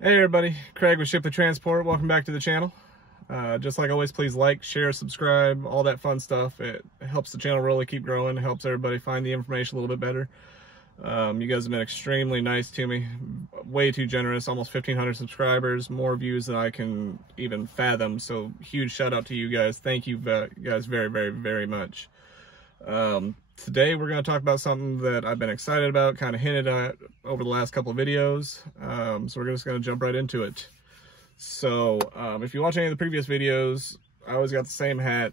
Hey everybody, Craig with Ship the Transport. Welcome back to the channel. Just like always, please like, share, subscribe, all that fun stuff. It helps the channel really keep growing, helps everybody find the information a little bit better. You guys have been extremely nice to me, way too generous, almost 1,500 subscribers, more views than I can even fathom. So huge shout out to you guys. Thank you guys very, very, very much. Today we're going to talk about something that I've been excited about, kind of hinted at over the last couple of videos. So we're just going to jump right into it. So if you watch any of the previous videos, I always got the same hat,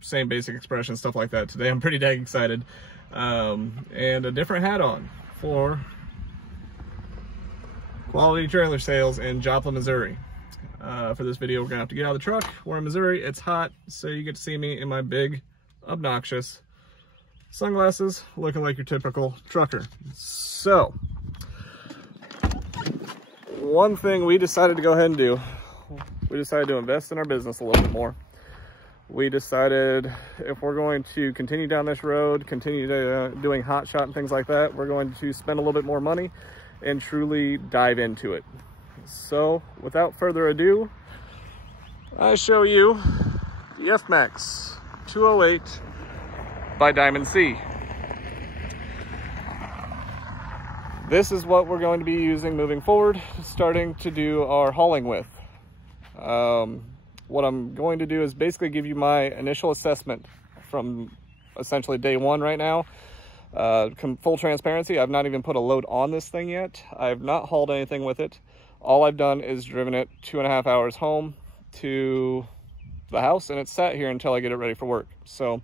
same basic expression, stuff like that. Today I'm pretty dang excited. And a different hat on for Quality Trailer Sales in Joplin, Missouri. For this video, we're going to have to get out of the truck. We're in Missouri, it's hot, so you get to see me in my big, obnoxious sunglasses, looking like your typical trucker. So, one thing we decided to go ahead and do, we decided to invest in our business a little bit more. We decided if we're going to continue down this road, continue doing HotShot and things like that, we're going to spend a little bit more money and truly dive into it. So, without further ado, I show you the FMAX 208 by Diamond C. This is what we're going to be using moving forward, starting to do our hauling with. What I'm going to do is basically give you my initial assessment from essentially day one right now. Full transparency, I've not even put a load on this thing yet. I've not hauled anything with it. All I've done is driven it 2.5 hours home to the house, and it's sat here until I get it ready for work. So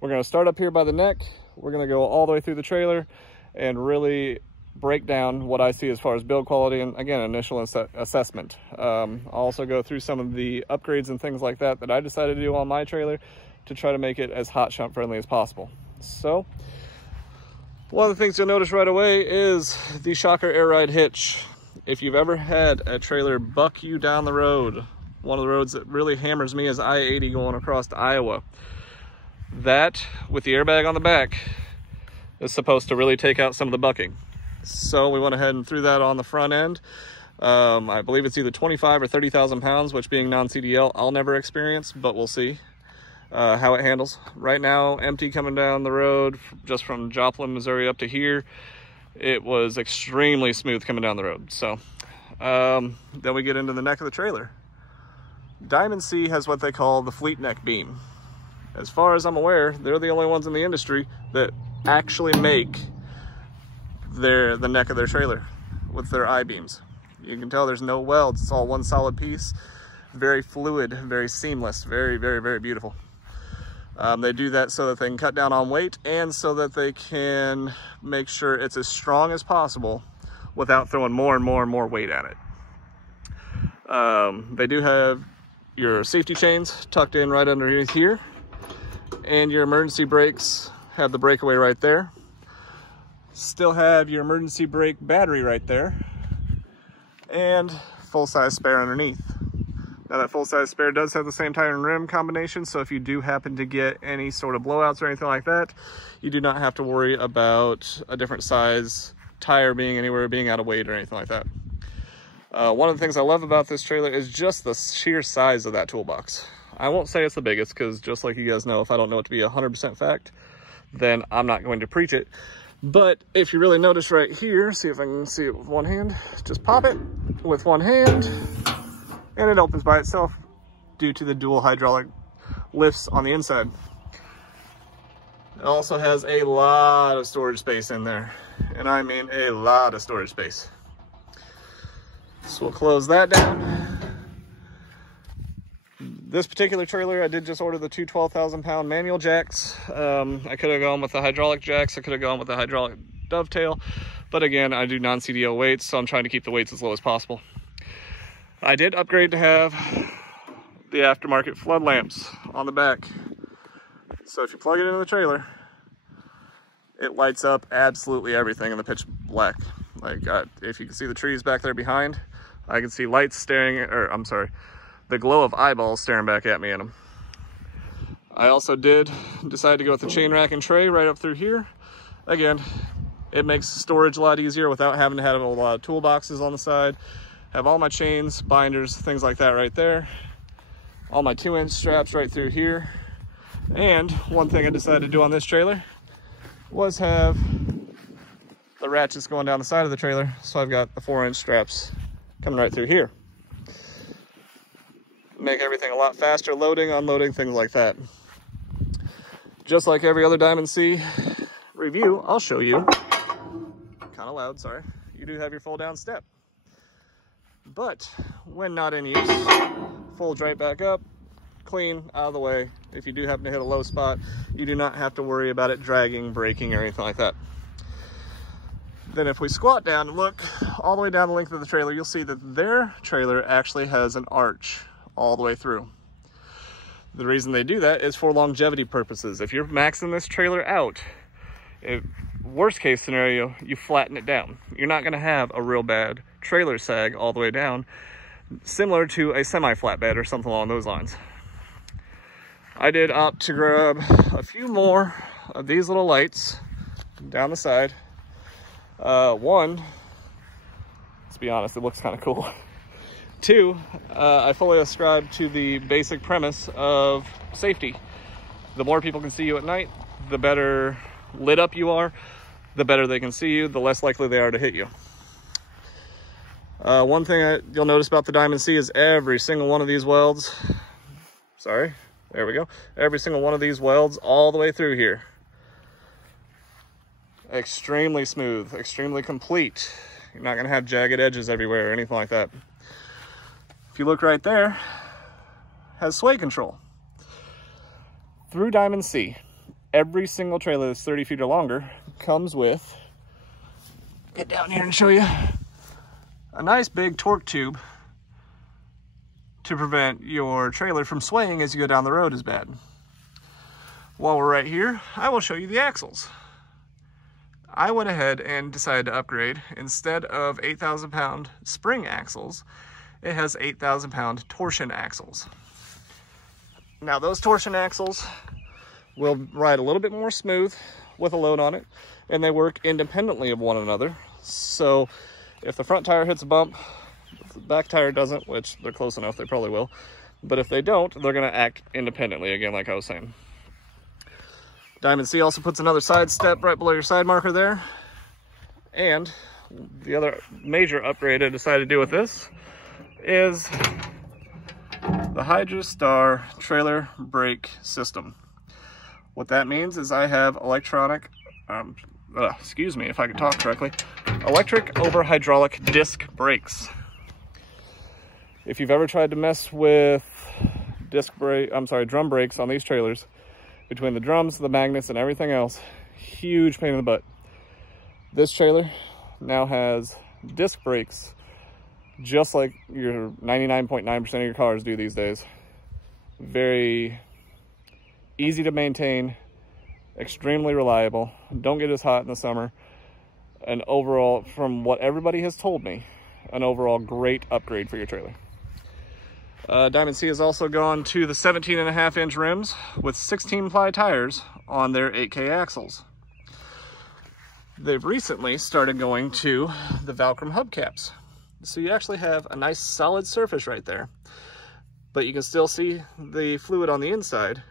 we're going to start up here by the neck. We're going to go all the way through the trailer and really break down what I see as far as build quality and, again, initial assessment. I'll also go through some of the upgrades and things like that I decided to do on my trailer to try to make it as HotShot friendly as possible. So, one of the things you'll notice right away is the Shocker Air Ride hitch. If you've ever had a trailer buck you down the road, one of the roads that really hammers me is I-80 going across to Iowa. That, with the airbag on the back, is supposed to really take out some of the bucking. So we went ahead and threw that on the front end. I believe it's either 25 or 30,000 pounds, which being non-CDL, I'll never experience, but we'll see how it handles. Right now, empty coming down the road, just from Joplin, Missouri up to here. It was extremely smooth coming down the road. So then we get into the neck of the trailer. Diamond C has what they call the fleet neck beam. As far as I'm aware, they're the only ones in the industry that actually make the neck of their trailer with their I-beams. You can tell there's no welds, it's all one solid piece. Very fluid, very seamless, very, very, very beautiful. They do that so that they can cut down on weight and so that they can make sure it's as strong as possible without throwing more and more and more weight at it. They do have your safety chains tucked in right underneath here, and your emergency brakes have the breakaway right there. Still have your emergency brake battery right there, and full-size spare underneath. Now that full-size spare does have the same tire and rim combination, so if you do happen to get any sort of blowouts or anything like that, you do not have to worry about a different size tire being anywhere being out of weight or anything like that. One of the things I love about this trailer is just the sheer size of that toolbox. I won't say it's the biggest, because just like you guys know, if I don't know it to be 100% fact, then I'm not going to preach it. But if you really notice right here, see if I can see it with one hand, just pop it with one hand, and it opens by itself due to the dual hydraulic lifts on the inside. It also has a lot of storage space in there, and I mean a lot of storage space. So we'll close that down. This particular trailer, I did just order the two 12,000-pound manual jacks. I could have gone with the hydraulic jacks. I could have gone with the hydraulic dovetail. But again, I do non-CDL weights, so I'm trying to keep the weights as low as possible. I did upgrade to have the aftermarket flood lamps on the back. So if you plug it into the trailer, it lights up absolutely everything in the pitch black. Like if you can see the trees back there behind, I can see lights staring, or I'm sorry, the glow of eyeballs staring back at me in them. I also did decide to go with the chain rack and tray right up through here. Again, it makes storage a lot easier without having to have a lot of toolboxes on the side. Have all my chains, binders, things like that right there. All my 2-inch straps right through here. And one thing I decided to do on this trailer was have the ratchets going down the side of the trailer. So I've got the 4-inch straps coming right through here. Make everything a lot faster, loading, unloading, things like that. Just like every other Diamond C review, I'll show you, kind of loud, sorry, you do have your fold down step. But when not in use, folds right back up, clean, out of the way. If you do happen to hit a low spot, you do not have to worry about it dragging, breaking, or anything like that. Then if we squat down and look all the way down the length of the trailer, you'll see that their trailer actually has an arch all the way through. The reason they do that is for longevity purposes. If you're maxing this trailer out, worst case scenario, you flatten it down. You're not going to have a real bad trailer sag all the way down, similar to a semi-flatbed or something along those lines. I did opt to grab a few more of these little lights down the side. One, let's be honest, it looks kind of cool. Two, I fully ascribe to the basic premise of safety. The more people can see you at night, the better lit up you are, the better they can see you, the less likely they are to hit you. One thing you'll notice about the Diamond C is every single one of these welds, sorry, there we go. Every single one of these welds all the way through here. Extremely smooth, extremely complete. You're not gonna have jagged edges everywhere or anything like that. If you look right there, has sway control. Through Diamond C, every single trailer that's 30 feet or longer comes with, get down here and show you, a nice big torque tube to prevent your trailer from swaying as you go down the road as bad. While we're right here, I will show you the axles. I went ahead and decided to upgrade. Instead of 8,000-pound spring axles, it has 8,000-pound torsion axles. Now those torsion axles will ride a little bit more smooth with a load on it, and they work independently of one another. So if the front tire hits a bump, if the back tire doesn't, which they're close enough, they probably will. But if they don't, they're gonna act independently, again, like I was saying. Diamond C also puts another side step right below your side marker there. And the other major upgrade I decided to do with this is the Hydra Star trailer brake system. What that means is I have electronic, excuse me if I can talk correctly, electric over hydraulic disc brakes. If you've ever tried to mess with drum brakes on these trailers, between the drums, the magnets, and everything else, huge pain in the butt. This trailer now has disc brakes just like your 99.9% of your cars do these days. Very easy to maintain, extremely reliable, don't get as hot in the summer, and overall, from what everybody has told me, an overall great upgrade for your trailer. Diamond C has also gone to the 17.5-inch rims with 16-ply tires on their 8K axles. They've recently started going to the Valcrum hubcaps. So you actually have a nice solid surface right there, but you can still see the fluid on the inside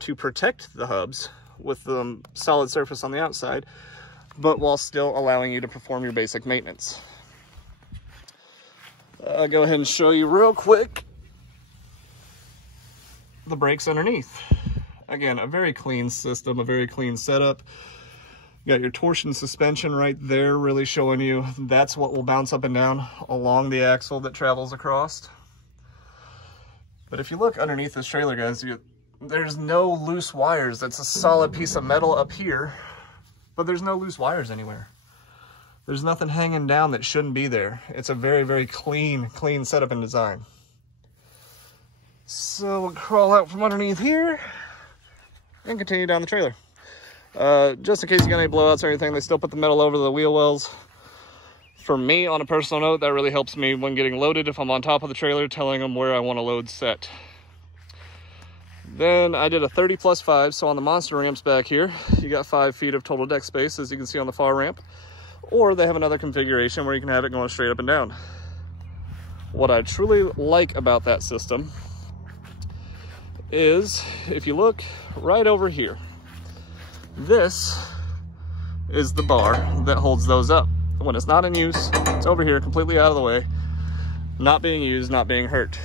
to protect the hubs with the solid surface on the outside, but while still allowing you to perform your basic maintenance. I'll go ahead and show you real quick the brakes underneath. Again, a very clean system, a very clean setup. You got your torsion suspension right there, really showing you that's what will bounce up and down along the axle that travels across. But if you look underneath this trailer, guys, there's no loose wires. That's a solid piece of metal up here, but there's no loose wires anywhere. There's nothing hanging down that shouldn't be there. It's a very, very clean setup and design. So we'll crawl out from underneath here and continue down the trailer. Just in case you got any blowouts or anything, they still put the metal over the wheel wells. For me, on a personal note, that really helps me when getting loaded if I'm on top of the trailer, telling them where I want to load set. Then I did a 30+5, so on the monster ramps back here, you got 5 feet of total deck space, as you can see on the far ramp. Or they have another configuration where you can have it going straight up and down. What I truly like about that system is, if you look right over here, this is the bar that holds those up. When it's not in use, it's over here, completely out of the way, not being used, not being hurt.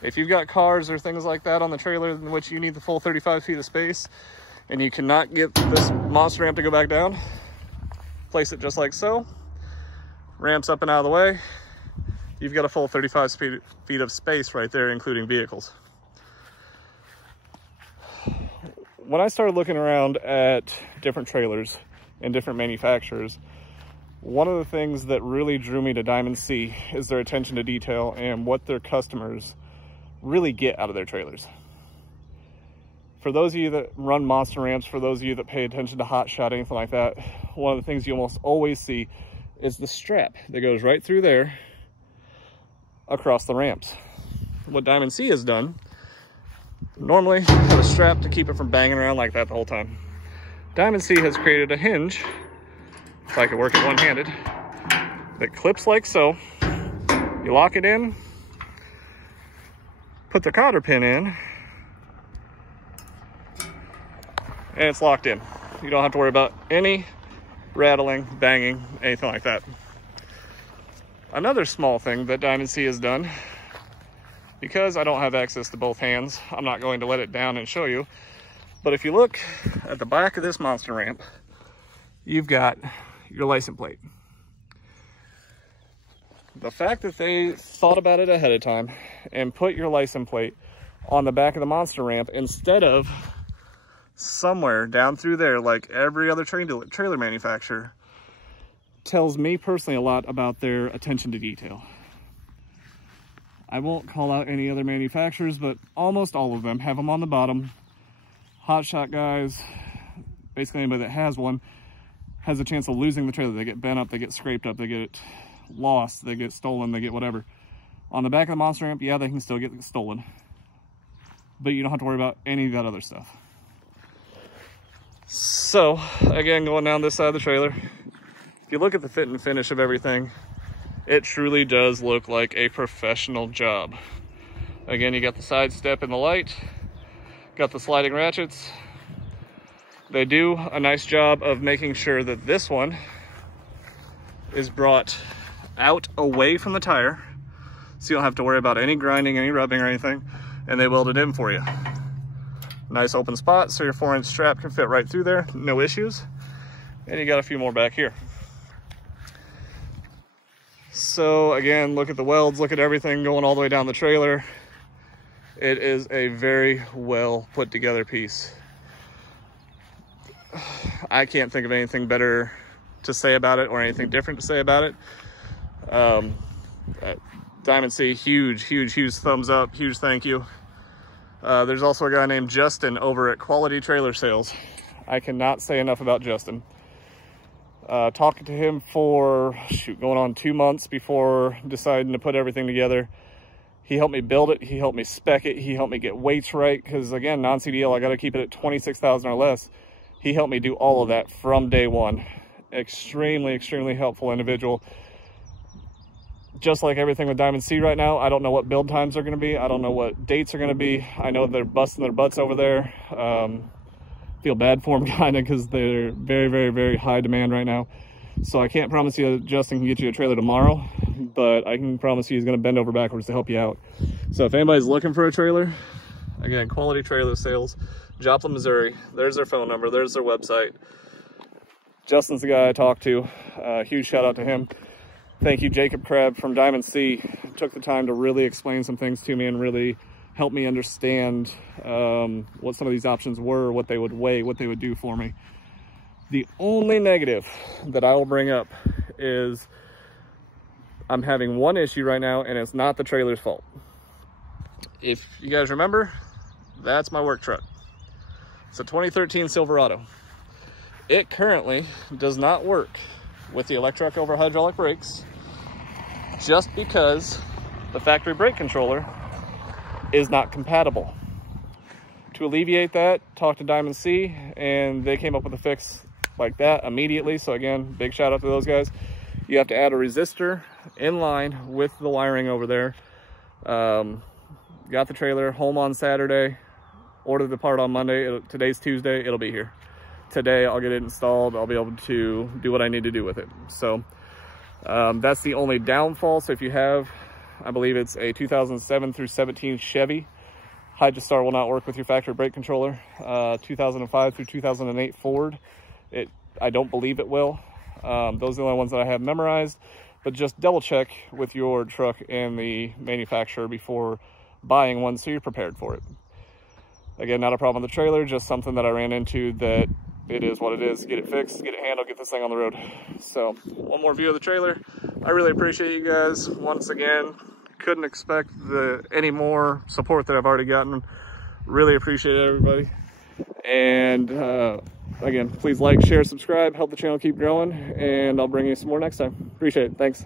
If you've got cars or things like that on the trailer in which you need the full 35 feet of space and you cannot get this monster ramp to go back down, place it just like so, ramps up and out of the way, you've got a full 35 feet of space right there, including vehicles. When I started looking around at different trailers and different manufacturers, one of the things that really drew me to Diamond C is their attention to detail and what their customers really get out of their trailers. For those of you that run monster ramps, for those of you that pay attention to HotShot, anything like that, one of the things you almost always see is the strap that goes right through there across the ramps. What Diamond C has done, normally have a strap to keep it from banging around like that the whole time. Diamond C has created a hinge, if I could work it one-handed, that clips like so. You lock it in, put the cotter pin in, and it's locked in. You don't have to worry about any rattling, banging, anything like that. Another small thing that Diamond C has done, because I don't have access to both hands, I'm not going to let it down and show you, but if you look at the back of this monster ramp, you've got your license plate. The fact that they thought about it ahead of time and put your license plate on the back of the monster ramp instead of somewhere down through there like every other trailer manufacturer tells me personally a lot about their attention to detail. I won't call out any other manufacturers, but almost all of them have them on the bottom. HotShot guys, basically anybody that has one, has a chance of losing the trailer. They get bent up, they get scraped up, they get lost, they get stolen, they get whatever. On the back of the monster ramp, yeah, they can still get stolen, but you don't have to worry about any of that other stuff. So again, going down this side of the trailer, if you look at the fit and finish of everything, it truly does look like a professional job. Again, you got the side step and the light, got the sliding ratchets. They do a nice job of making sure that this one is brought out away from the tire, so you don't have to worry about any grinding, any rubbing or anything, and they weld it in for you. Nice open spot, so your 4-inch strap can fit right through there, no issues. And you got a few more back here. So again, look at the welds, look at everything going all the way down the trailer. It is a very well put together piece. I can't think of anything better to say about it or anything different to say about it. Diamond C, huge thumbs up, huge thank you. There's also a guy named Justin over at Quality Trailer Sales. I cannot say enough about Justin. Talking to him for, going on 2 months before deciding to put everything together. He helped me build it, he helped me spec it, he helped me get weights right, because again, non-CDL, I gotta keep it at 26,000 or less. He helped me do all of that from day one. Extremely helpful individual. Just like everything with Diamond C right now, I don't know what build times are gonna be. I don't know what dates are gonna be. I know they're busting their butts over there. Feel bad for them kinda, because they're very high demand right now. So I can't promise you that Justin can get you a trailer tomorrow, but I can promise you he's gonna bend over backwards to help you out. So if anybody's looking for a trailer, again, Quality Trailer Sales, Joplin, Missouri. There's their phone number, there's their website. Justin's the guy I talked to. Huge shout out to him. Thank you, Jacob Crabb from Diamond C. Took the time to really explain some things to me and really help me understand what some of these options were, what they would weigh, what they would do for me. The only negative that I will bring up is I'm having one issue right now, and it's not the trailer's fault. If you guys remember, that's my work truck. It's a 2013 Silverado. It currently does not work with the electric over hydraulic brakes, just because the factory brake controller is not compatible. To alleviate that, talked to Diamond C, and they came up with a fix like that immediately. So again, big shout out to those guys. You have to add a resistor in line with the wiring over there. Got the trailer home on Saturday, ordered the part on Monday. Today's Tuesday, it'll be here. Today I'll get it installed. I'll be able to do what I need to do with it. So that's the only downfall. So if you have, I believe it's a 2007 through 17 Chevy, HydroStar will not work with your factory brake controller. 2005 through 2008 Ford, I don't believe it will. Those are the only ones that I have memorized, but just double check with your truck and the manufacturer before buying one so you're prepared for it. Again, not a problem with the trailer, just something that I ran into that it is what it is. Get it fixed, get it handled, get this thing on the road. So one more view of the trailer. I really appreciate you guys. Once again, couldn't expect any more support that I've already gotten. Really appreciate it, everybody. And again, please like, share, subscribe, help the channel keep growing, and I'll bring you some more next time. Appreciate it. Thanks.